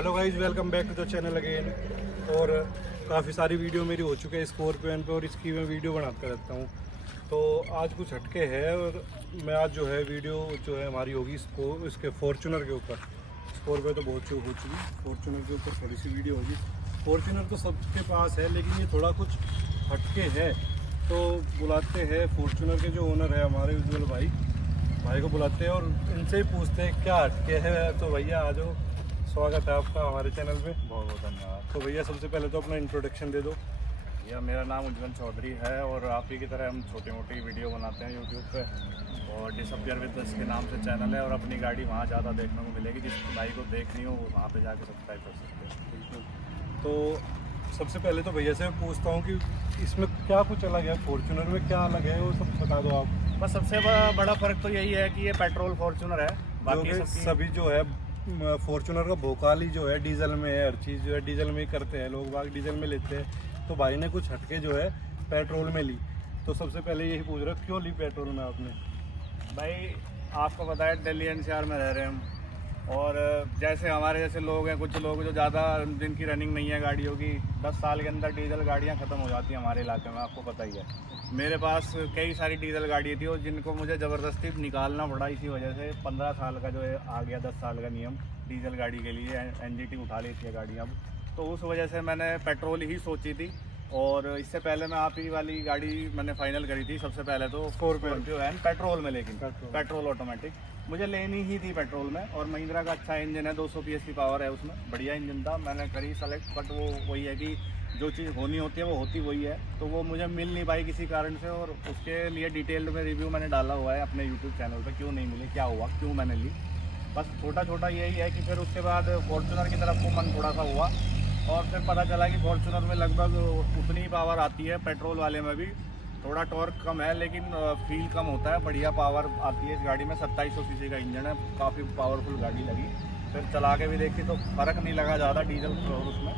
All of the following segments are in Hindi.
Hello guys, welcome back to the channel again. और काफ़ी सारी वीडियो मेरी हो चुकी है स्कॉर्पियन पे और इसकी मैं वीडियो बनाता रहता हूँ। तो आज कुछ हटके है और मैं आज जो है वीडियो जो है हमारी होगी इसके फॉर्चूनर के ऊपर। स्कॉर्पियो तो बहुत हो चुकी, फॉर्चूनर के ऊपर थोड़ी सी वीडियो होगी। फॉर्चूनर तो सबके पास है लेकिन ये थोड़ा कुछ हटके है, तो बुलाते हैं फॉर्चूनर के जो ओनर है हमारे उज्ज्वल भाई को बुलाते हैं और इनसे ही पूछते हैं क्या हटके है। तो भैया आ जाओ, स्वागत है आपका हमारे चैनल पे। बहुत बहुत धन्यवाद। तो भैया सबसे पहले तो अपना इंट्रोडक्शन दे दो। भैया मेरा नाम उज्ज्वल चौधरी है और आप ही की तरह हम छोटी मोटी वीडियो बनाते हैं यूट्यूब पे और डिसअपियर विद अस के नाम से चैनल है और अपनी गाड़ी वहाँ ज़्यादा देखने को मिलेगी। जिस भाई को देखनी हो वहाँ पे जाके सब्सक्राइब कर सकते हैं। बिल्कुल। तो सबसे पहले तो भैया से पूछता हूँ कि इसमें क्या कुछ अलग है, फॉर्चूनर में क्या अलग है वो सब बता दो आप। बस सबसे बड़ा फ़र्क तो यही है कि ये पेट्रोल फॉर्चूनर है। बाकी सभी जो है फॉर्चूनर का भोकाल ही जो है डीजल में है, हर चीज़ जो है डीजल में ही करते हैं, लोग बाग डीजल में लेते हैं। तो भाई ने कुछ हटके जो है पेट्रोल में ली। तो सबसे पहले यही पूछ रहा क्यों ली पेट्रोल में आपने? भाई आपको पता है दिल्ली एनसीआर में रह रहे हैं हम, और जैसे हमारे जैसे लोग हैं, कुछ लोग जो ज़्यादा जिनकी रनिंग नहीं है गाड़ियों की, 10 साल के अंदर डीजल गाड़ियाँ ख़त्म हो जाती हैं हमारे इलाके में, आपको पता ही है। मेरे पास कई सारी डीजल गाड़ी थी और जिनको मुझे ज़बरदस्ती निकालना पड़ा, इसी वजह से 15 साल का जो है आ गया 10 साल का नियम डीजल गाड़ी के लिए। एनजीटी उठा लेती है गाड़ी अब, तो उस वजह से मैंने पेट्रोल ही सोची थी। और इससे पहले मैं आप ही वाली गाड़ी मैंने फाइनल करी थी सबसे पहले तो स्कॉर्पियो है पेट्रोल में, लेकिन पेट्रोल ऑटोमेटिक मुझे लेनी ही थी पेट्रोल में। और महिंद्रा का अच्छा इंजन है, 200 PS पावर है उसमें, बढ़िया इंजन था, मैंने करी सेलेक्ट। बट वो वही है कि जो चीज़ होनी होती है वो होती वही है, तो वो मुझे मिल नहीं पाई किसी कारण से। और उसके लिए डिटेल्ड में रिव्यू मैंने डाला हुआ है अपने यूट्यूब चैनल पर, क्यों नहीं मिली, क्या हुआ, क्यों मैंने ली। बस छोटा छोटा यही है कि फिर उसके बाद फॉर्चूनर की तरफ को मन थोड़ा सा हुआ और फिर पता चला कि फॉर्चूनर में लगभग उतनी ही पावर आती है, पेट्रोल वाले में भी थोड़ा टॉर्क कम है लेकिन फील कम होता है, बढ़िया पावर आती है इस गाड़ी में। 2700 सीसी का इंजन है, काफ़ी पावरफुल गाड़ी लगी। फिर चला के भी देखी तो फ़र्क नहीं लगा ज़्यादा डीजल और उसमें।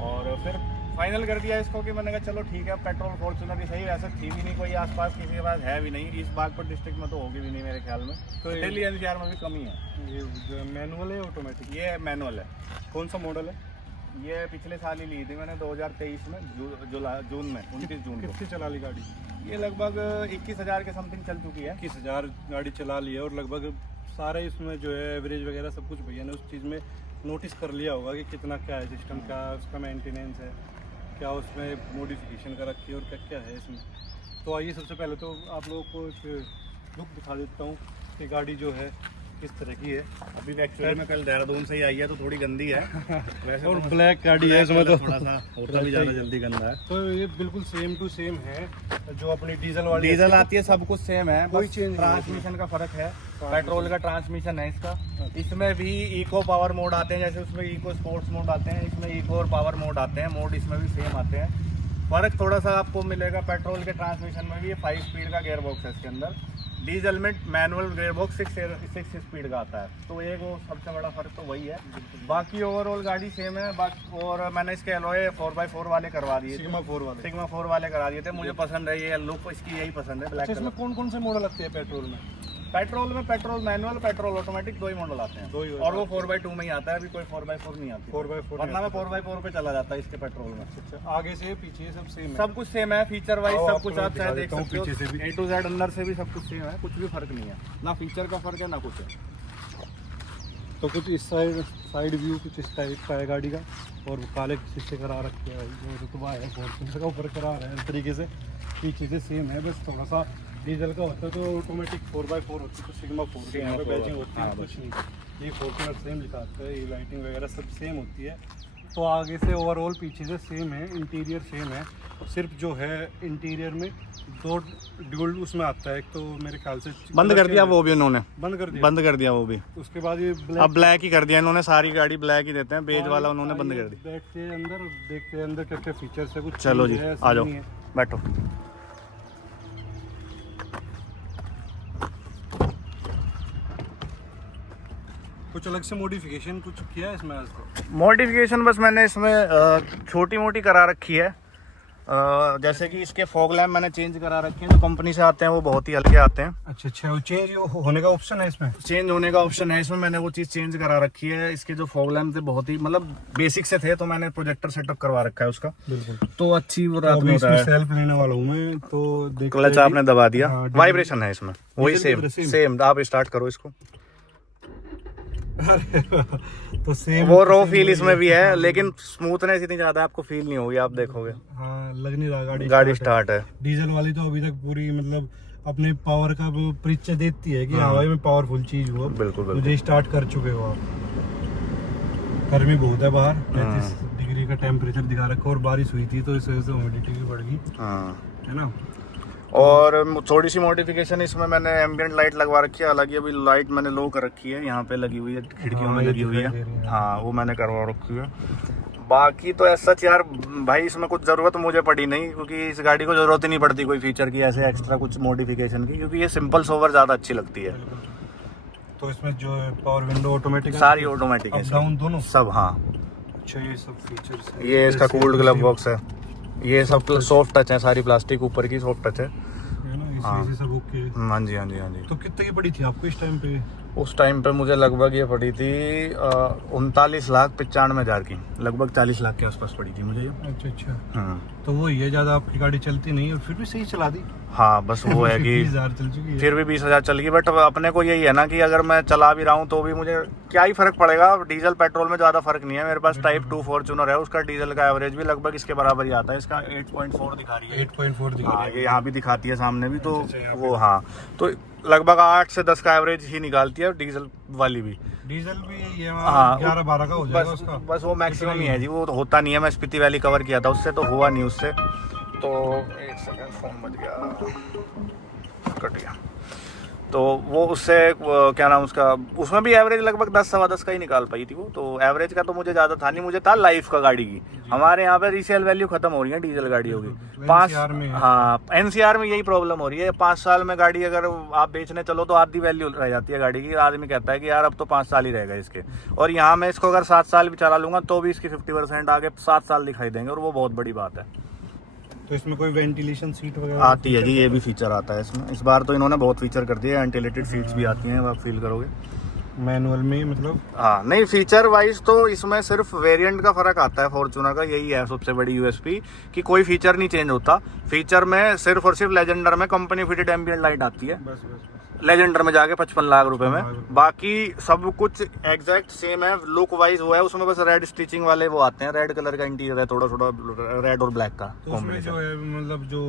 और फिर फाइनल कर दिया इसको कि मैंने कहा चलो ठीक है, पेट्रोल फॉर्चूनर ही सही। वैसे थी भी नहीं कोई आसपास, किसी के पास है भी नहीं, इस बागपत डिस्ट्रिक्ट में तो होगी भी नहीं मेरे ख्याल में। तो दिल्ली एनसीआर में भी कमी है। ये मैनुअल है ऑटोमेटिक? ये मैनुअल है। कौन सा मॉडल है? ये पिछले साल ही ली थी मैंने 2023 में, जून में, 29 जून को। कितनी चला ली गाड़ी? ये लगभग 21,000 के समथिंग चल चुकी है। 21,000 गाड़ी चला ली है और लगभग सारे इसमें जो है एवरेज वगैरह सब कुछ भैया ने उस चीज़ में नोटिस कर लिया होगा कि कितना क्या है सिस्टम, क्या उसका मेंटेनेंस है, क्या उसमें मॉडिफिकेशन का रखी है और क्या क्या है इसमें। तो आइए सबसे पहले तो आप लोगों को एक लुक दिखा देता हूँ कि गाड़ी जो है किस तरह की है। अभी एक्चुअली में कल देहरादून से ही आई है तो थोड़ी गंदी है वैसे और तो ब्लैक गाड़ी है इसमें, तो थोड़ा सा होता भी ज़्यादा जल्दी गंदा है। तो ये बिल्कुल सेम टू सेम है जो अपनी डीजल वाली डीजल आती है, सब कुछ सेम है, कोई बस चेंज नहीं है। ट्रांसमिशन का फर्क है। पेट्रोल का ट्रांसमिशन है इसका, इसमें भी इको पावर मोड आते हैं, जैसे उसमें इको स्पोर्ट्स मोड आते हैं, इसमें इको और पावर मोड आते हैं। मोड इसमें भी सेम आते हैं, फर्क थोड़ा सा आपको मिलेगा। पेट्रोल के ट्रांसमिशन में भी ये 5 स्पीड का गेयर बॉक्स है इसके अंदर, डीजल में मैनुअल गेयर बॉक्स 6 स्पीड का आता है। तो एक वो सबसे बड़ा फर्क तो वही है, बाकी ओवरऑल गाड़ी सेम है। और मैंने इसके एलॉय 4x4 वाले करवा दिए, सिग्मा 4 वाले करा दिए थे। मुझे पसंद है ये लुक इसकी, यही पसंद है ब्लैक इसमें कलर। कौन कौन से मॉडल लगते हैं पेट्रोल में? पेट्रोल मैनुअल, पेट्रोल ऑटोमेटिक, 2 ही मॉडल आते हैं। दो ही और वो 4x2 में ही आता है, अभी कोई 4x4 नहीं आती। 4x4 वरना मैं 4x4 पे चला जाता है इसके पेट्रोल में। अच्छा, आगे से पीछे सब सेम है? सब कुछ सेम है, फीचर वाइज सब कुछ आप चाहे देख सकते हो। पीछे से भी A to Z अंदर से भी सब कुछ सेम है, कुछ भी फर्क नहीं है, ना फीचर का फर्क है ना कुछ है। तो कुछ इस साइड व्यू कुछ इस टाइप का है गाड़ी का, और काले शीशे करा रखे हैं, जो रुतबा है फॉर्चूनर का ऊपर करा रहे हैं इस तरीके से। पीछे से सेम है, बस थोड़ा सा डीजल का होता है तो ऑटोमेटिक 4x4 होती है, तो सिग्मा 4 के यहाँ पे बैचिंग होती है, कुछ नहीं। ये फॉर्चूनर सेम लिखा आता है, ये लाइटिंग वगैरह सब सेम होती है। तो आगे से ओवरऑल पीछे से सेम है, इंटीरियर सेम है, सिर्फ जो है इंटीरियर में 2 ड्यूल उसमें आता है। एक तो मेरे ख्याल से बंद कर दिया वो भी उन्होंने, बंद कर दिया वो भी। उसके बाद ये अब ब्लैक ही कर दिया इन्होंने, सारी गाड़ी ब्लैक ही देते हैं, बेज वाला उन्होंने बंद कर दिया। बैठते हैं अंदर और देखते हैं अंदर क्या क्या फीचर्स है। कुछ चलो जी आ जाओ, बैठो। कुछ अलग से मॉडिफिकेशन कुछ किया है इसमें आज तो? मॉडिफिकेशन बस मैंने इसमें छोटी मोटी करा रखी है। जैसे कि इसके फॉग लैम्प मैंने चेंज करा रखे हैं, जो कंपनी से आते हैं वो बहुत ही हल्के आते हैं। अच्छा अच्छा, वो चेंज होने का ऑप्शन है इसमें? चेंज होने का ऑप्शन है इसमें, मैंने वो चीज़ चेंज करा रखी है। इसके जो फॉग लैम्प थे बहुत ही मतलब बेसिक से थे, तो मैंने प्रोजेक्टर सेटअप करवा रखा है उसका। बिल्कुल। तो अच्छी वो तो रात अभी में इसमें होता है। सेल्फ लेने वाला हूँ मैं, तो देखते क्लच हैं आपने दबा दिया, हाँ, वाइब्रेशन है इसमें, वही डीजल सेम भी सेम। आप स्टार्ट करो इसको। अरे तो सेम वो रो फील इसमें भी है, लेकिन स्मूथनेस इतनी ज्यादा आपको फील नहीं होगी, आप देखोगे। हाँ, लग नहीं रहा गाड़ी स्टार्ट है। डीजल वाली तो अभी तक पूरी मतलब अपने पावर का वो परिचय देती है कि हवा में पावरफुल चीज हो। बिल्कुल बिल्कुल। मुझे स्टार्ट कर चुके हो आप। गर्मी बहुत है बाहर, 35 डिग्री का टेम्परेचर दिखा रखा, और बारिश हुई थी तो इस वजह से ह्यूमिडिटी भी बढ़ गई, है ना। और थोड़ी सी मॉडिफिकेशन इसमें मैंने एम्बिएंट लाइट लगवा रखी है, हालांकि अभी लाइट मैंने लो कर रखी है, यहाँ पे लगी हुई है, खिड़कियों में लगी हुई है। हाँ, वो मैंने करवा रखी है। बाकी तो ऐसा यार भाई इसमें कुछ ज़रूरत मुझे पड़ी नहीं, क्योंकि इस गाड़ी को ज़रूरत ही नहीं पड़ती कोई फीचर की ऐसे एक्स्ट्रा कुछ मॉडिफिकेशन की, क्योंकि ये सिंपल सोवर ज़्यादा अच्छी लगती है। तो इसमें जो है पावर विंडो ऑटोमेटिक, सारी ऑटोमेटिक है, डाउन दोनों सब। हाँ, अच्छा, ये सब फीचर्स है। ये इसका कूल्ड ग्लव बॉक्स है, ये सब सॉफ्ट टच है, सारी प्लास्टिक ऊपर की सॉफ्ट टच है। हाँ सब ओके। हाँ जी, हाँ जी, हाँ जी। तो कितने की पड़ी थी आपको इस टाइम पे? उस टाइम पे मुझे लगभग ये पड़ी थी 39,95,000 की, लगभग 40 लाख के आसपास पड़ी थी मुझे ये। अच्छा अच्छा। तो वो ही है, ज़्यादा आपकी गाड़ी चलती नहीं और फिर भी सही चला दी। हाँ, बस वो है कि 20,000 चल चुकी है। फिर भी 20,000 चल गई, बट अपने को यही है ना कि अगर मैं चला भी रहा हूँ तो भी मुझे क्या ही फर्क पड़ेगा, डीजल पेट्रोल में ज़्यादा फर्क नहीं है। मेरे पास टाइप 2 फॉर्च्यूनर है, उसका डीजल का एवरेज भी लगभग इसके बराबर ही आता है। इसका 8.4 दिखा रही है, 8.4 दिखा रही है। ये यहाँ भी दिखाती है सामने भी, तो अच्छा, वो हाँ, तो लगभग 8 से 10 का एवरेज ही निकालती है डीजल वाली भी। डीजल भी यही है, हाँ, 11-12 का हो जाएगा उसका। बस वो मैक्सिमम ही है जी, वो तो होता नहीं है। मैं स्पीति वैली कवर किया था, उससे तो हुआ नहीं उससे। तो एक सेकंड, फोन बज गया, कट गया। तो वो उससे क्या नाम उसका, उसमें भी एवरेज लगभग 10-10.25 का ही निकाल पाई थी वो। तो एवरेज का तो मुझे ज़्यादा था नहीं, मुझे था लाइफ का गाड़ी की। हमारे यहाँ पे रीसेल वैल्यू खत्म हो रही है डीजल गाड़ियों की। 5 हाँ, एनसीआर में यही प्रॉब्लम हो रही है। 5 साल में गाड़ी अगर आप बेचने चलो तो आधी वैल्यू रह जाती है गाड़ी की। आदमी कहता है कि यार अब तो 5 साल ही रहेगा इसके, और यहाँ मैं इसको अगर 7 साल भी चला लूँगा तो भी इसकी 50% आगे 7 साल दिखाई देंगे, और वो बहुत बड़ी बात है। तो इसमें कोई वेंटिलेशन सीट वगैरह आती है जी, ये भी फीचर आता है इसमें। इस बार तो इन्होंने बहुत फीचर कर दिए, वेंटिलेटेड सीट्स भी आती हैं, आप फील करोगे मैनुअल में मतलब। हाँ, नहीं फीचर वाइज तो इसमें सिर्फ वेरिएंट का फर्क आता है फॉर्च्यूनर का, यही है सबसे बड़ी यूएसपी कि कोई फीचर नहीं चेंज होता। फीचर में सिर्फ और सिर्फ लेजेंडर में कंपनी फिटेड एम्बिएंट लाइट आती है, बस बस बस। लेजेंडर में जाके 55 लाख रुपए में। बाकी सब कुछ एग्जैक्ट सेम है, लुक वाइज वो है। उसमें बस रेड स्टिचिंग वाले वो आते हैं, रेड कलर का इंटीरियर है, थोड़ा थोड़ा रेड और ब्लैक का तो उसमें जो है मतलब जो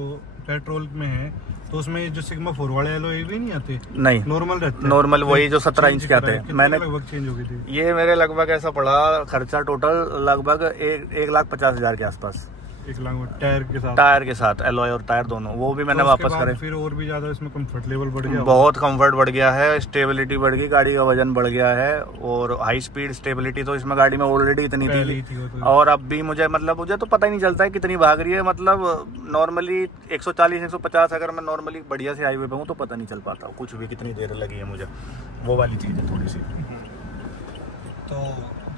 पेट्रोल में है, तो उसमें जो सिग्मा 4 वाले एलॉय भी नहीं आते? नहीं, नॉर्मल रहते हैं। नॉर्मल वही जो 17 इंच के आते हैं। मैंने लगभग चेंज हो गई थी ये, मेरे लगभग ऐसा पड़ा खर्चा टोटल लगभग 1,50,000 के आसपास, 1 लाख टायर के साथ एलॉय और टायर दोनों। वो भी मैंने वापस करे। फिर और भी ज्यादा इसमें कंफर्ट लेवल बढ़ गया, बहुत कंफर्ट बढ़ गया है, स्टेबिलिटी बढ़ गई, गाड़ी का वजन बढ़ गया है, और हाई स्पीड स्टेबिलिटी तो इसमें गाड़ी में ऑलरेडी इतनी थी। और अब भी मुझे मुझे तो पता ही नहीं चलता है कितनी भाग रही है। मतलब नॉर्मली 140-150 अगर मैं नॉर्मली बढ़िया से हाईवे पे हूँ तो पता नहीं चल पाता कुछ भी कितनी देर लगी है मुझे। वो वाली चीज़ है थोड़ी सी। तो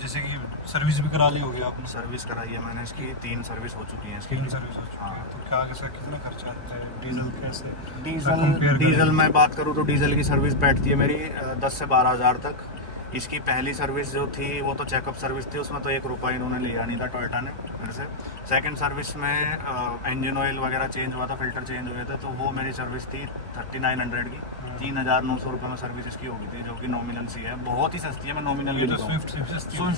जैसे कि सर्विस भी करा ली होगी आपने? सर्विस कराई है मैंने इसकी, 3 सर्विस हो चुकी हैं इसकी। 3 सर्विस हो चुकी है। तो क्या कैसा कितना खर्चा आता है? डीजल कैसे? डीजल मैं बात करूँ तो डीजल की सर्विस बैठती है मेरी 10 से 12 हज़ार तक। इसकी पहली सर्विस जो थी वो तो चेकअप सर्विस थी, उसमें तो 1 रुपया इन्होंने लिया नहीं था टोयोटा ने मेरे से। सेकंड सर्विस में इंजन ऑयल वगैरह चेंज हुआ था, फिल्टर चेंज हुए थे, तो वो मेरी सर्विस थी 3900 की। 3,900 रुपये में सर्विस इसकी हो गई थी, जो कि नॉमिनल सी है, बहुत ही सस्ती है। मैं नॉमिनल भी स्विफ्ट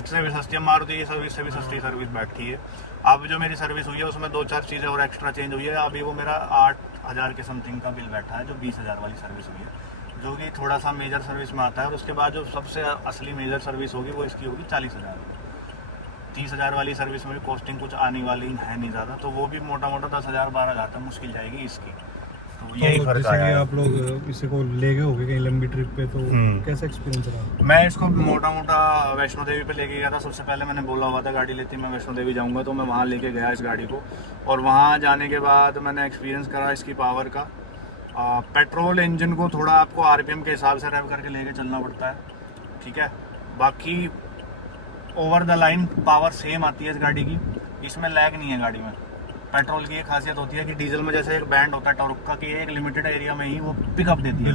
से भी सस्ती है, मारुति की सर्विस से भी सस्ती सर्विस बैठती है। अब जो मेरी सर्विस हुई है उसमें 2-4 चीज़ें और एक्स्ट्रा चेंज हुई है। अभी वो मेरा 8,000 के समथिंग का बिल बैठा है, जो 20,000 वाली सर्विस हुई है, जो कि थोड़ा सा मेजर सर्विस में आता है। और उसके बाद जो सबसे असली मेजर सर्विस होगी वो इसकी होगी 40,000। 30,000 वाली सर्विस में भी कॉस्टिंग कुछ आने वाली है नहीं ज़्यादा, तो वो भी मोटा मोटा 10,000-12,000 तक मुश्किल जाएगी इसकी। तो यही फर्क है। आप लोग इसे को ले गए होगे कहीं लंबी ट्रिप पे, तो कैसा एक्सपीरियंस रहा? मैं इसको मोटा मोटा वैष्णो देवी पे लेके गया था। सबसे पहले मैंने बोला हुआ था गाड़ी लेती मैं वैष्णो देवी जाऊँगा, तो मैं वहाँ लेके गया इस गाड़ी को। और वहाँ जाने के बाद मैंने एक्सपीरियंस करा इसकी पावर का। पेट्रोल इंजन को थोड़ा आपको आरपीएम के हिसाब से रेव करके लेके चलना पड़ता है, ठीक है। बाकी over the line power same आती है इस गाड़ी की, इसमें लैग नहीं है गाड़ी में। पेट्रोल की एक खासियत होती है कि डीजल में जैसे एक बैंड होता है टॉर्क का कि एक लिमिटेड एरिया में ही वो पिकअप देती है,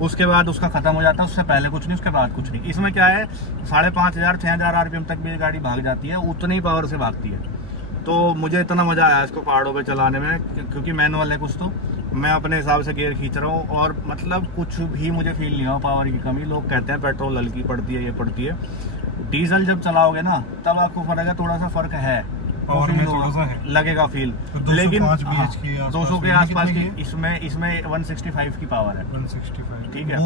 उसके बाद उसका खत्म हो जाता है, उससे पहले कुछ नहीं, उसके बाद कुछ नहीं। इसमें क्या है 5,500-6,000 आरपीएम तक भी गाड़ी भाग जाती है, उतनी ही पावर से भागती है। तो मुझे इतना मजा आया इसको पहाड़ों पे चलाने में, क्योंकि मैनुअल है कुछ, तो मैं अपने हिसाब से गियर खींच रहा हूँ और मतलब कुछ भी मुझे फील नहीं हुआ पावर की कमी। लोग कहते हैं पेट्रोल हल्की पड़ती है, ये पड़ती है, डीजल जब चलाओगे ना तब आपको फर्क है, थोड़ा सा फर्क है, पावर में थोड़ा सा है, लगेगा फील, तो लेकिन 200 के आसपास की इसमें 165 की पावर है, 165 ठीक है,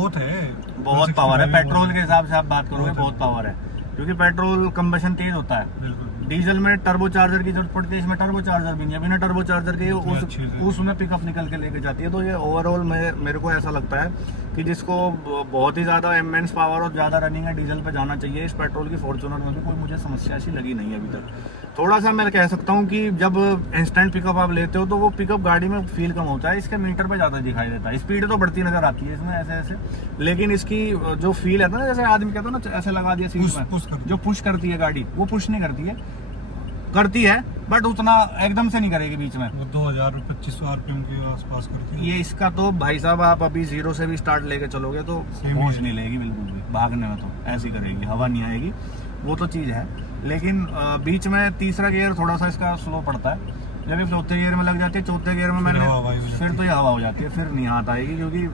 बहुत पावर है। पेट्रोल के हिसाब से आप बात करोगे बहुत पावर है, क्योंकि पेट्रोल कंबशन तेज होता है, डीजल में टर्बो चार्जर की जरूरत पड़ती है, इसमें टर्बो चार्जर भी नहीं है, बिना टर्बो चार्जर के उसमें पिकअप निकल के लेके जाती है। तो ये ओवरऑल मेरे को ऐसा लगता है कि जिसको बहुत ही ज़्यादा इमेंस पावर और ज़्यादा रनिंग है डीजल पे जाना चाहिए। इस पेट्रोल की फॉर्च्यूनर में भी कोई मुझे समस्या ऐसी लगी नहीं है अभी तक। थोड़ा सा मैं कह सकता हूँ कि जब इंस्टेंट पिकअप आप लेते हो तो वो पिकअप गाड़ी में फील कम होता है, इसके मीटर पे ज़्यादा दिखाई देता है, स्पीड तो बढ़ती नजर आती है इसमें ऐसे ऐसे, लेकिन इसकी जो फील है ना, जैसे आदमी कहता है ना ऐसे लगा दिया सीट में, जो पुश करती है गाड़ी वो पुश नहीं करती है बट उतना एकदम से नहीं करेगी बीच में, वो 2,000-2,500 आरपीएम के आसपास करती है। ये इसका तो भाई साहब आप अभी 0 से भी स्टार्ट लेके चलोगे तो होश नहीं लेगी बिल्कुल भी, भागने में तो ऐसी करेगी, हवा नहीं आएगी, वो तो चीज़ है। लेकिन बीच में तीसरा गियर थोड़ा सा इसका स्लो पड़ता है, जब चौथे गियर में लग जाती है, चौथे गियर में मैंने फिर तो ये हवा हो जाती है, फिर नहीं हाथ आएगी, क्योंकि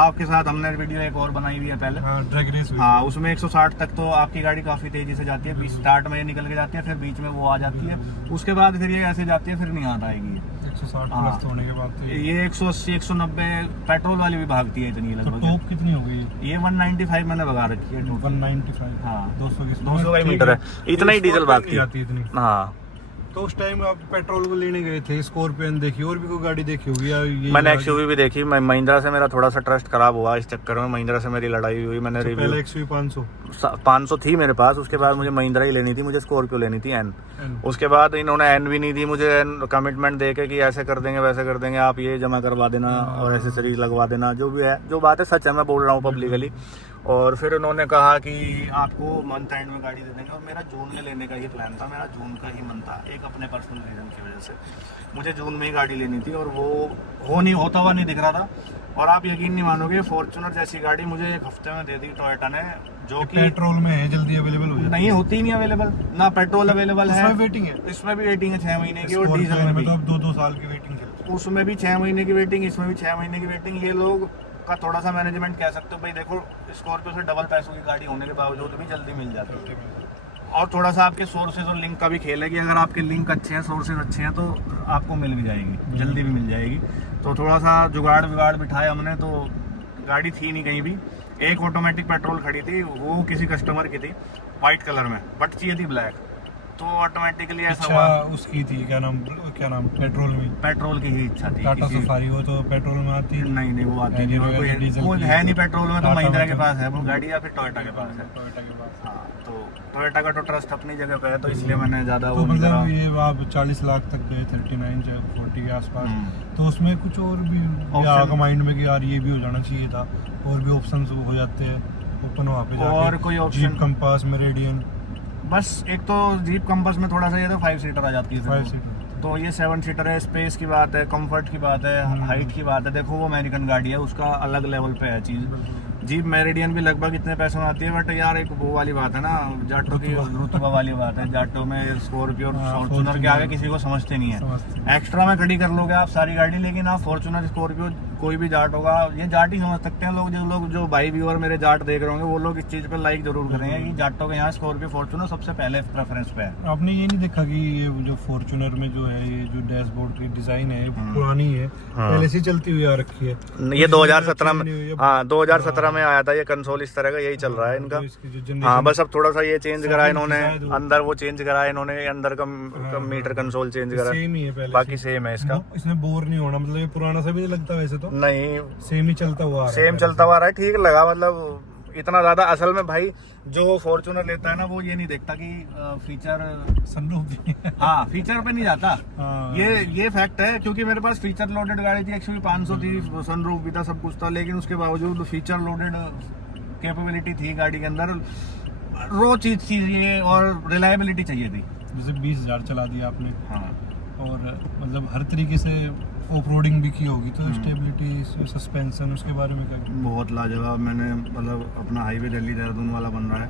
आपके साथ हमने वीडियो एक और बनाई हुई है पहले, ड्रैग रेस, हाँ, उसमें 160 तक तो आपकी गाड़ी काफी तेजी से जाती है, स्टार्ट में ये निकल के जाती है, फिर बीच में वो आ जाती है, उसके बाद फिर ये ऐसे जाती है, फिर नहीं हाथ आएगी 160 प्लस होने के बाद। ये 180-190 पेट्रोल वाली भी भागती है इतनी लगभग। टॉप कितनी हो गई? ये 195 मैंने भगा रखी है, 195, हाँ 200 का मीटर है, इतना ही डीजल भागती है इतनी। हाँ, तो उस टाइम आप पेट्रोल को लेने गए थे, स्कॉर्पियन देखी, और भी कोई गाड़ी देखी होगी? मैंने एक्सयूवी भी देखी, मैं महिंद्रा से मेरा थोड़ा सा ट्रस्ट खराब हुआ इस चक्कर में, महिंद्रा से मेरी लड़ाई हुई, मैंने रिव्यू, पहले एक्सयूवी 500 थी मेरे पास, उसके बाद मुझे महिंद्रा ही लेनी थी, मुझे स्कॉर्पियो लेनी थी एन, उसके बाद इन्होंने एन भी नहीं दी मुझे, कमिटमेंट दे के कि ऐसे कर देंगे वैसे कर देंगे, आप ये जमा करवा देना और एसेसरीज लगवा देना, जो भी है, जो बात है सच है, मैं बोल रहा हूँ पब्लिकली। और फिर उन्होंने कहा कि आपको मंथ एंड में गाड़ी दे देंगे, और मेरा जून में लेने का ही प्लान था, मेरा जून का ही मन था, एक अपने पर्सनल रीजन की वजह से मुझे जून में ही गाड़ी लेनी थी, और वो नहीं होता हुआ नहीं दिख रहा था। और आप यकीन नहीं मानोगे, फॉर्च्यूनर जैसी गाड़ी मुझे 1 हफ्ते में दे दी टोयोटा ने, जो कि पेट्रोल में है, जल्दी अवेलेबल हो जाती नहीं होती, नहीं अवेलेबल, ना पेट्रोल अवेलेबल है, वेटिंग है, इसमें भी वेटिंग है 6 महीने की, और डीजल में भी 2-2 साल की वेटिंग है, उसमें भी 6 महीने की वेटिंग, इसमें भी 6 महीने की वेटिंग। ये लोग का थोड़ा सा मैनेजमेंट कह सकते हो, भाई देखो स्कॉर्पियो से डबल पैसों की गाड़ी होने के बावजूद भी जल्दी मिल जाती है, और थोड़ा सा आपके सोर्सेज और लिंक का भी खेल है कि अगर आपके लिंक अच्छे हैं, सोर्सेज अच्छे हैं, तो आपको मिल भी जाएगी, जल्दी भी मिल जाएगी। तो थोड़ा सा जुगाड़ बिठाया हमने, तो गाड़ी थी नहीं कहीं भी, एक ऑटोमेटिक पेट्रोल खड़ी थी, वो किसी कस्टमर की थी वाइट कलर में, बट चाहिए थी ब्लैक, तो ऑटोमेटिकली ऐसा हुआ। उसकी थी क्या नाम पेट्रोल की ही इच्छा थी, टाटा सफारी, वो तो पेट्रोल में आती है? नहीं वो आती नहीं, वो है नहीं पेट्रोल में, तो महिंद्रा के पास है वो गाड़ी, या फिर टोयोटा के पास है। हाँ, तो टोयोटा का तो ट्रस्ट अपनी जगह पे है, तो इसलिए मैंने ज्यादा वो नहीं करा। ये आप 40 लाख तक गए, 39-40 के आसपास, तो उसमें कुछ और भी आपका माइंड में कि यार ये भी हो जाना चाहिए था, और भी ऑप्शन हो जाते हैं ओपन वहाँ पे, और कोई ऑप्शन? जीप कंपास, मेरिडियन, बस एक तो जीप कंपास में थोड़ा सा ये तो 5 सीटर आ जाती है, 5 सीटर, तो ये 7 सीटर है। स्पेस की बात है, कंफर्ट की बात है, हाइट की बात है, देखो वो अमेरिकन गाड़ी है, उसका अलग लेवल पे है चीज़। जीप मेरिडियन भी लगभग इतने पैसों में आती है, बट यार एक वो वाली बात है ना, जाटो की रुतबा वाली बात है, जाटो में स्कॉर्पियो और फॉर्च्यूनर के आगे किसी को समझते नहीं है, एक्स्ट्रा में खड़ी कर लोगे आप सारी गाड़ी, लेकिन आप फॉर्च्यूनर स्कॉर्पियो कोई भी जाट होगा, ये जाट ही समझ सकते हैं लोग, जो भाई व्यूअर मेरे जाट देख रहे होंगे, वो लोग इस चीज़ पे लाइक जरूर करेंगे कि जाटों के यहाँ स्कॉर्पियो फॉर्च्यूनर सबसे पहले प्रेफरेंस पे है। आपने ये नहीं देखा कि ये जो फॉर्च्यूनर में जो है, ये जो डैशबोर्ड की डिजाइन है पुरानी है, पहले से चलती हुई आ रखी है, ये 2017 में, हाँ 2017 में आया था ये कंसोल, इस तरह का यही चल रहा है इनका। हाँ, बस अब थोड़ा सा ये चेंज करा इन्होंने, अंदर वो चेंज करा इन्होंने, अंदर का मीटर कंसोल चेंज करा, सेम ही है पहले, बाकी सेम है इसका, इसमें बोर नहीं होना, मतलब ये पुराना सा भी नहीं लगता वैसे तो, नहीं सेम ही चलता हुआ आ रहा है, ठीक लगा, मतलब इतना ज्यादा। असल में भाई जो फॉर्च्यूनर लेता है ना, वो ये नहीं देखता कि फीचर सनरूफ, हाँ फीचर पे नहीं जाता, ये फैक्ट है, क्योंकि मेरे पास फीचर लोडेड गाड़ी थी, एक्चुअली 500 थी, सनरूफ भी था, सब कुछ था, लेकिन उसके बावजूद फीचर लोडेड कैपेबिलिटी थी गाड़ी के अंदर, रो चीज चाहिए और रिलायबिलिटी चाहिए थी। जैसे 20,000 चला दिया आपने, हाँ और मतलब हर तरीके से ऑफ रोडिंग भी की होगी, तो स्टेबिलिटी, सस्पेंशन, उसके बारे में क्या? बहुत लाजवाब। मैंने मतलब अपना हाईवे दिल्ली देहरादून वाला बन रहा है,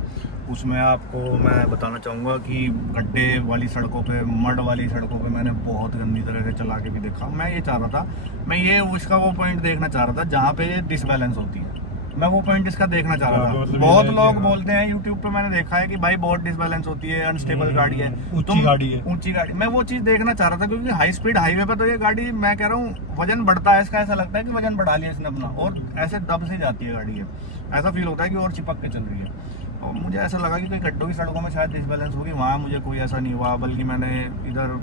उसमें आपको मैं बताना चाहूँगा कि गड्ढे वाली सड़कों पे, मड वाली सड़कों पे मैंने बहुत गंदी तरह से चला के भी देखा। मैं ये चाह रहा था, मैं ये उसका वो पॉइंट देखना चाह रहा था जहाँ पे ये डिसबैलेंस होती है, मैं वो पॉइंट इसका देखना चाह रहा था। मतलब बहुत लोग बोलते हैं यूट्यूब पे, मैंने देखा है कि भाई बहुत डिसबैलेंस होती है, अनस्टेबल गाड़ी है, ऊंची गाड़ी है, ऊंची गाड़ी। मैं वो चीज देखना चाह रहा था क्योंकि हाई स्पीड हाईवे पे तो ये गाड़ी, मैं कह रहा हूँ वजन बढ़ता है इसका, ऐसा लगता है कि वजन बढ़ा लिया इसने अपना, और ऐसे दब से जाती है गाड़ी है, ऐसा फील होता है कि और चिपक के चल रही है। और मुझे ऐसा लगा कि कोई गड्ढों की सड़कों में शायद डिसबैलेंस होगी, वहाँ मुझे कोई ऐसा नहीं हुआ, बल्कि मैंने इधर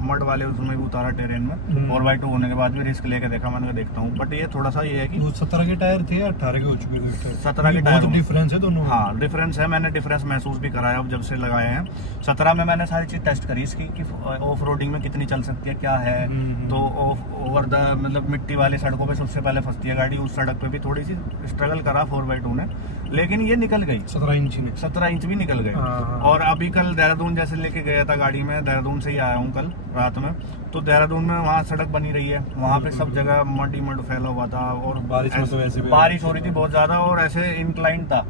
मड वाले उसमें भी उतारा टेरेन में, 4x2 होने के बाद भी रिस्क लेके देखा, मैंने देखता हूँ। बट ये थोड़ा सा ये है कि वो 17 के टायर थे या 18 के हो चुके थे? 17 के टायर। बहुत डिफरेंस है दोनों। हाँ डिफरेंस है, मैंने डिफरेंस महसूस भी कराया अब जब से लगाए हैं। 17 में मैंने सारी चीज टेस्ट करी इसकी कि ऑफ रोडिंग में कितनी चल सकती है, क्या है। तो ओवर द मतलब मिट्टी वाली सड़कों पे सबसे पहले फंसती है गाड़ी, उस सड़क पे भी थोड़ी सी स्ट्रगल करा 4x2 ने, लेकिन ये निकल गई। 17 इंच भी निकल गई। और अभी कल देहरादून जैसे लेके गया था गाड़ी में, देहरादून से ही आया हूँ कल रात में, तो देहरादून में वहाँ सड़क बनी रही है, वहाँ पे सब जगह मड ही मड फैला हुआ था, और बारिश में तो वैसे भी बारिश हो रही थी बहुत ज्यादा, और ऐसे इंक्लाइन था,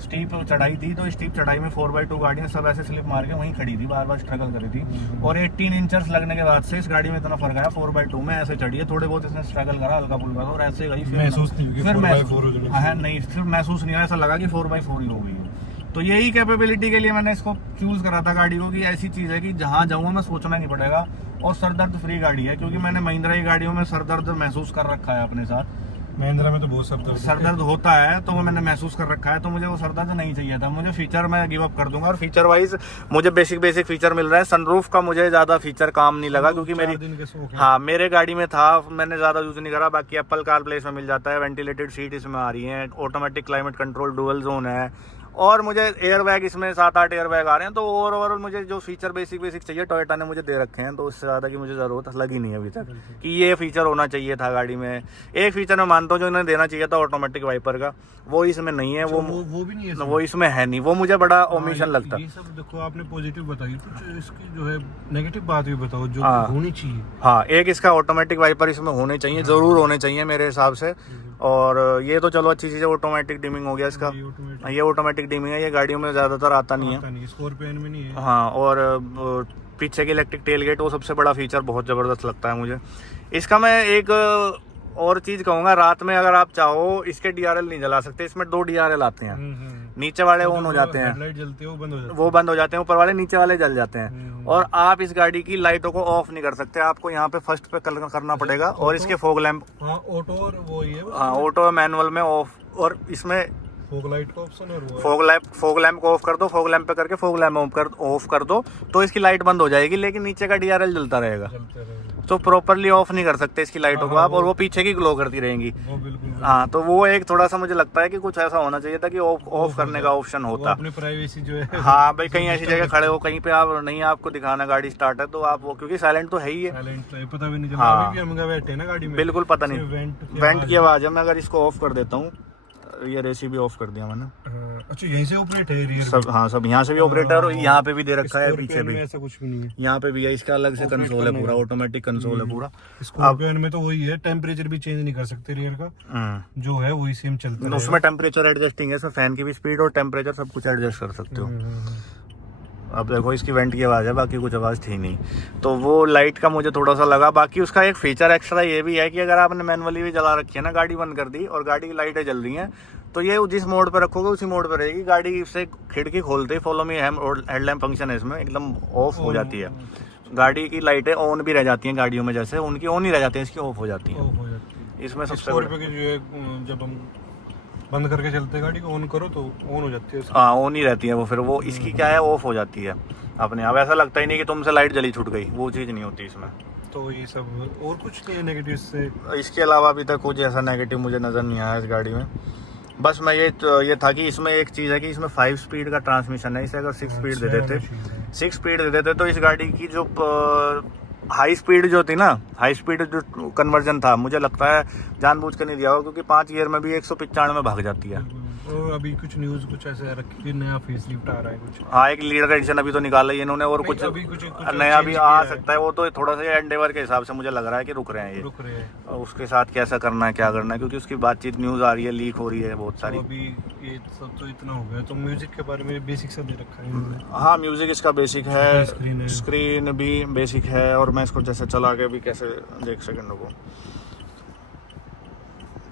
स्टीप चढ़ाई थी, तो स्टीप चढ़ाई में 4x2 गाड़ियाँ सब ऐसे स्लिप मार के वहीं खड़ी थी, बार बार स्ट्रगल कर रही थी। और 18 इंचर्स लगने के बाद से इस गाड़ी में इतना फर्क आया, 4x2 में ऐसे चढ़ी है, थोड़े बहुत इसने स्ट्रगल करा हल्का फुल्का, और ऐसे गई, फिर महसूस नहीं हुई, फिर नहीं, फिर महसूस नहीं हुआ, ऐसा लगा कि 4x4 ही हो गई है। तो यही कैपेबिलिटी के लिए मैंने इसको चूज करा था गाड़ी को, कि ऐसी चीज है कि जहाँ जाऊँगा मैं सोचना नहीं पड़ेगा, और सरदर्द फ्री गाड़ी है, क्योंकि मैंने महिंद्रा की गाड़ियों में सरदर्द महसूस कर रखा है अपने साथ। महिंद्रा में तो बहुत सरदर्द होता है, तो वो मैंने महसूस कर रखा है, तो मुझे वो सरदर्द नहीं चाहिए था। मुझे फीचर मैं गिव अप कर दूंगा, और फीचर वाइज मुझे बेसिक फीचर मिल रहा है। सनरूफ का मुझे ज्यादा फीचर काम नहीं लगा, क्योंकि मेरे गाड़ी में था, मैंने ज्यादा यूज नहीं करा। बाकी एप्पल कार प्ले में मिल जाता है, वेंटिलेटेड सीट इसमें आ रही है, automatic climate control dual zone है, और मुझे एयर बैग इसमें 7-8 एयर बैग आ रहे हैं। तो ओवरऑल मुझे जो फीचर बेसिक चाहिए टोयोटा ने मुझे दे रखे हैं, तो उससे ज़्यादा की मुझे ज़रूरत लगी नहीं अभी तक कि ये फीचर होना चाहिए था गाड़ी में। एक फीचर मैं मानता हूँ जो इन्हें देना चाहिए था ऑटोमेटिक वाइपर का, वो इसमें नहीं है। वो भी नहीं है, वो इसमें है नहीं, वो मुझे बड़ा ओमिशन लगता। ये सब देखो आपने पॉजिटिव बताई, कुछ इसकी जो है नेगेटिव बात भी बताओ जो होनी चाहिए। हाँ, एक इसका ऑटोमेटिक वाइपर इसमें होने चाहिए, जरूर होने चाहिए मेरे हिसाब से। और ये तो चलो अच्छी चीज़ है, ऑटोमेटिक डिमिंग हो गया इसका, ये ऑटोमेटिक डिमिंग है, ये गाड़ियों में ज़्यादातर आता नहीं है, स्कॉर्पियन में नहीं है। हाँ, और पीछे की इलेक्ट्रिक टेलगेट, वो सबसे बड़ा फीचर बहुत ज़बरदस्त लगता है मुझे इसका। मैं एक और चीज़ कहूँगा, रात में अगर आप चाहो इसके DRL नहीं जला सकते, इसमें 2 DRL आते हैं, नीचे वाले ऑन हो जाते हैं, वो बंद हो जाते हैं, ऊपर वाले नीचे वाले जल जाते हैं। और आप इस गाड़ी की लाइटों को ऑफ नहीं कर सकते, आपको यहाँ पे फर्स्ट पे करना पड़ेगा। और इसके फॉग लैंप, ऑटो और वो ही है, हाँ ऑटो मैनुअल में ऑफ, और इसमें फॉग लाइट का ऑप्शन और वो फॉग लैंप को ऑफ कर दो, फॉग लैंप पे करके फॉग लैंप ऑफ कर दो, तो इसकी लाइट बंद हो जाएगी, लेकिन नीचे का DRL जलता रहेगा। तो प्रॉपरली ऑफ नहीं कर सकते इसकी लाइटों को आप, और वो पीछे की ग्लो करती रहेंगी। हाँ, तो वो एक थोड़ा सा मुझे लगता है कि कुछ ऐसा होना चाहिए था कि ऑफ करने का ऑप्शन होता। अपनी प्राइवेसी जो है, हाँ भाई, कहीं ऐसी जगह खड़े हो, कहीं पे आप नहीं आपको दिखाना गाड़ी स्टार्ट है, तो आप वो, क्योंकि साइलेंट तो है ही है, पता भी नहीं चलता। हाँ, अभी हम बैठे हैं ना गाड़ी में, बिल्कुल पता नहीं, वेंट की आवाज है। मैं अगर इसको ऑफ कर देता हूँ, ये रेसी भी ऑफ कर दिया मैंने। अच्छा, यहीं से ऑपरेट है रियर सब? हाँ, सब यहाँ से भी ऑपरेटर, और यहाँ पे भी दे रखा है, पीछे भी ऐसा कुछ भी नहीं है, यहाँ पे भी है, इसका अलग से कंसोल है, पूरा ऑटोमेटिक कंसोल है पूरा। स्कॉर्पियन में तो वही है, टेम्परेचर भी चेंज नहीं कर सकते रियर का, जो है वही सेम चलता है। उसमें टेम्परेचर एडजस्टिंग है, फैन की भी स्पीड और टेम्परेचर सब कुछ एडजस्ट कर सकते हो। अब देखो इसकी वेंट की आवाज़ है, बाकी कुछ आवाज़ थी नहीं, तो वो लाइट का मुझे थोड़ा सा लगा। बाकी उसका एक फीचर एक्स्ट्रा ये भी है कि अगर आपने मैनुअली भी जला रखी है ना, गाड़ी बंद कर दी और गाड़ी की लाइटें जल रही हैं, तो ये जिस मोड पर रखोगे उसी मोड पर रहेगी। गाड़ी से खिड़की खोलते ही फॉलो मी हेडलैम्प फंक्शन है इसमें, एकदम ऑफ हो जाती है। गाड़ी की लाइटें ऑन भी रह जाती हैं गाड़ियों में, जैसे उनकी ऑन ही रह जाती हैं, इसकी ऑफ हो जाती हैं। इसमें सबसे जब हम बंद करके चलते गाड़ी को, ऑन करो तो ऑन हो जाती है। हाँ, ऑन ही रहती है वो, फिर वो इसकी क्या है, ऑफ हो जाती है अपने आप। ऐसा लगता ही नहीं कि तुमसे लाइट जली छूट गई, वो चीज़ नहीं होती इसमें। तो ये सब, और कुछ नहीं है नेगेटिव से? इसके अलावा अभी तक कुछ ऐसा नेगेटिव मुझे नज़र नहीं आया इस गाड़ी में। बस मैं ये था कि इसमें एक चीज़ है कि इसमें 5 स्पीड का ट्रांसमिशन है। इसे अगर 6 स्पीड दे देते, 6 स्पीड दे देते, तो इस गाड़ी की जो हाई स्पीड जो थी ना, हाई स्पीड जो कन्वर्जन था, मुझे लगता है जानबूझ के नहीं दिया होगा, क्योंकि 5 गियर में भी 195 भाग जाती है। और अभी कुछ न्यूज़ कुछ ऐसे रखी, नया फेसलिफ्ट आ रहा है कुछ। हाँ, एक लीडर का एडिशन अभी तो निकाला है इन्होंने, और कुछ अभी कुछ नया भी आ है। सकता है। वो तो थोड़ा सा एंडेवर के हिसाब से मुझे लग रहा है कि रुक रहे हैं ये, रुक रहे हैं। और उसके साथ कैसा करना है, क्या करना है, क्योंकि उसकी बातचीत न्यूज़ आ रही है, लीक हो रही है बहुत सारी। तो अभी ये सब तो इतना हो गया, तो म्यूजिक के बारे में बेसिक सा दे रखा है इन्होंने। हाँ, म्यूजिक इसका बेसिक है, स्क्रीन है। स्क्रीन भी बेसिक है, और मैं इसको जैसे चला के भी कैसे देख सेकंडों को,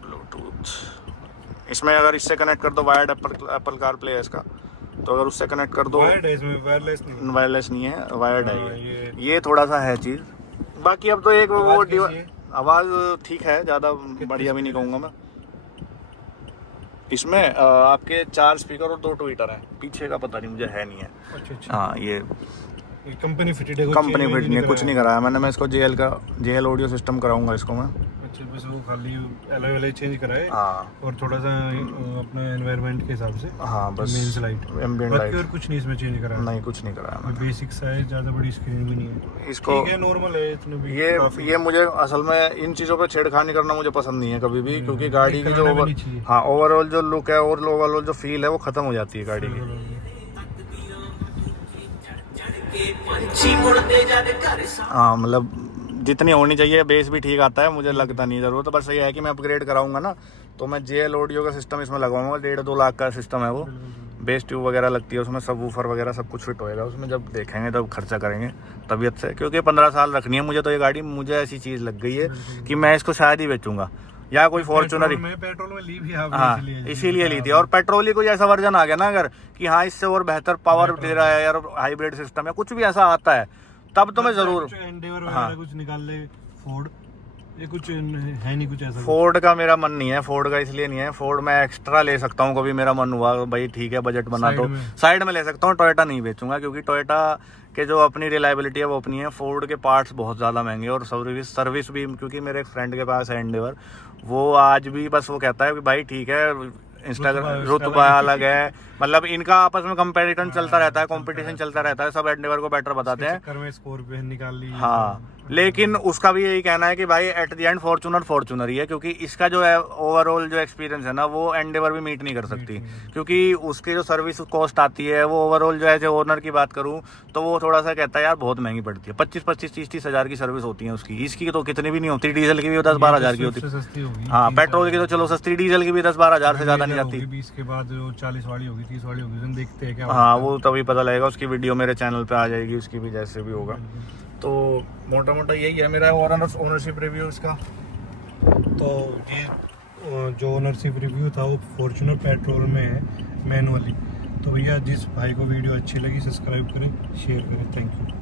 ब्लूटूथ इसमें अगर इससे कनेक्ट कर दो, वायर्ड एप्पल कार प्ले है इसका, तो अगर उससे कनेक्ट कर दो, वायर्ड है इसमें, वायरलेस नहीं। वायरलेस नहीं है, वायर्ड हाँ, है ये थोड़ा सा है चीज़। बाकी अब तो एक वो आवाज़ कैसी है? आवाज़ ठीक है, ज़्यादा बढ़िया भी नहीं कहूँगा मैं। इसमें आपके 4 स्पीकर और 2 ट्विटर हैं, पीछे का पता नहीं, मुझे है नहीं है। अच्छा। हाँ, ये कंपनी फिटेड है, कंपनी फिट नहीं, कुछ नहीं कराया मैंने। मैं इसको JL ऑडियो सिस्टम कराऊंगा इसको मैं। अच्छा, बस वो खाली एलॉय चेंज कराए हाँ और थोड़ा सा अपने एनवायरनमेंट के हिसाब से। हाँ, बस मेंस लाइट, एम्बिएंट बाकी लाइट और कुछ नहीं इसमें चेंज कराया। नहीं, कुछ नहीं कराया मैंने। बेसिक साइज, ज़्यादा बड़ी स्क्रीन भी नहीं है, इसको ठीक है, नॉर्मल है इतने भी। ये मुझे असल में इन चीज़ों पे छेड़खानी करना मुझे पसंद नहीं है कभी भी, क्योंकि गाड़ी की जो कराना भी नहीं चाहिए। हाँ, ओवरऑल जो लुक है और ओवरऑल जो फील है वो खत्म हो जाती है गाड़ी की। हाँ, मतलब जितनी होनी चाहिए, बेस भी ठीक आता है, मुझे लगता नहीं ज़रूरत। बस ये है कि मैं अपग्रेड कराऊंगा ना, तो मैं JL ऑडियो का सिस्टम इसमें लगाऊंगा। 1.5-2 लाख का सिस्टम है वो, बेस ट्यूब वगैरह लगती है उसमें, सब वूफर वगैरह सब कुछ फिट होएगा उसमें। जब देखेंगे तब खर्चा करेंगे तबीयत से, क्योंकि 15 साल रखनी है मुझे तो ये गाड़ी। मुझे ऐसी चीज़ लग गई है कि मैं इसको शायद ही बेचूंगा, या कोई फॉर्च्यूनर। पेट्रोल में ली भी आपने, हाँ, इसीलिए ली थी। और पेट्रोल ही कोई ऐसा वर्जन आ गया ना अगर कि हाँ इससे और बेहतर पावर दे रहा है, यार हाइब्रिड सिस्टम या कुछ भी ऐसा आता है, तब तो मैं जरूर। एंडेवर वगैरह कुछ निकाल ले फोर्ड, ये कुछ है नहीं कुछ ऐसा। फोर्ड का मेरा मन नहीं है, फोर्ड का इसलिए नहीं है, फोर्ड मैं एक्स्ट्रा ले सकता हूँ, कभी मेरा मन हुआ भाई ठीक है बजट बना तो साइड में ले सकता हूँ। टोयोटा नहीं बेचूंगा, क्योंकि टोयोटा के जो अपनी रिलायबिलिटी है वो अपनी है। फोर्ड के पार्ट्स बहुत ज़्यादा महंगे, और सर्विस भी, क्योंकि मेरे एक फ्रेंड के पास है एंडेवर, वो आज भी बस वो कहता है कि भाई ठीक है, इंस्टाग्राम रुतबा अलग है, मतलब इनका आपस में कंपैरिजन चलता रहता है, कंपटीशन चलता रहता है, सब एंडेवर को बेटर बताते हैं। स्कॉर्पियन निकाल ली। हाँ, लेकिन उसका भी यही कहना है कि भाई एट द एंड फॉर्च्यूनर ही है, क्योंकि इसका जो है ओवरऑल जो एक्सपीरियंस है ना, वो एंडेवर भी मीट नहीं कर सकती, क्योंकि उसकी जो सर्विस कॉस्ट आती है वो ओवरऑल जो है, जो ओनर की बात करूँ तो वो थोड़ा सा कहता है यार बहुत महंगी पड़ती है। 25-30 हज़ार की सर्विस होती है उसकी, इसकी तो कितनी भी नहीं होती, डीजल की भी 10-12 हज़ार की होती है। हाँ, पेट्रोल की तो चलो सस्ती, डीजल की भी 10-12 हज़ार से ज़्यादा नहीं जाती। 20 के बाद जो 40 वाली होगी, 30 वाली होगी, देखते हैं क्या। हाँ, वो तभी पता लगेगा, उसकी वीडियो मेरे चैनल पे आ जाएगी, उसकी भी जैसे भी होगा। तो मोटा मोटा यही है मेरा ओनरशिप रिव्यू इसका। तो ये जो ओनरशिप रिव्यू था वो फॉर्च्यूनर पेट्रोल में है, मैनुअली। तो भैया जिस भाई को वीडियो अच्छी लगी सब्सक्राइब करें, शेयर करें, थैंक यू।